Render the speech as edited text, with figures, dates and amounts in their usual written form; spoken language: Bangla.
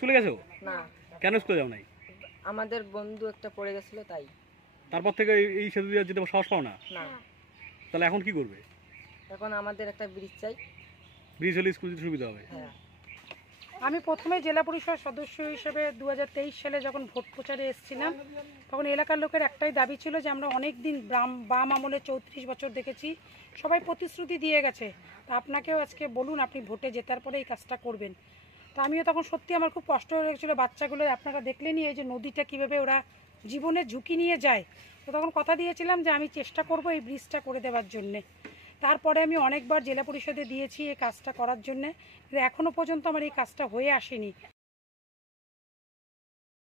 স্কুলে গেছো? না। কেন স্কুলে যাও নাই? আমাদের বন্ধু একটা পড়ে গেছিল তাই। তারপর থেকে এই সেতু দিয়ে যেতে সাহস পাও না? না। তাহলে এখন কি করবে? এখন আমাদের একটা ব্রিজ চাই। ব্রিজ হলে স্কুল যেতে সুবিধা হবে। হ্যাঁ। আমি প্রথমে জেলা পরিষদ সদস্য হিসেবে 2023 সালে যখন ভোট প্রচারে এসেছিলাম, তখন এলাকার লোকের একটাই দাবি ছিল যে আমরা অনেক দিন বাম আমলে 34 বছর দেখেছি, সবাই প্রতিশ্রুতি দিয়ে গেছে, তা আপনাকেও আজকে বলুন আপনি ভোটে জেতার পরে এই কাজটা করবেন। তা আমিও তখন সত্যি আমার খুব কষ্ট হয়ে গেছিলো, বাচ্চাগুলো আপনারা দেখলেনই এই যে নদীটা কীভাবে ওরা জীবনের ঝুঁকি নিয়ে যায়। তো তখন কথা দিয়েছিলাম যে আমি চেষ্টা করব এই ব্রিজটা করে দেওয়ার জন্যে। তারপরে আমি অনেকবার জেলা পরিষদে দিয়েছি এই কাজটা করার জন্যে, এখনও পর্যন্ত আমার এই কাজটা হয়ে আসেনি।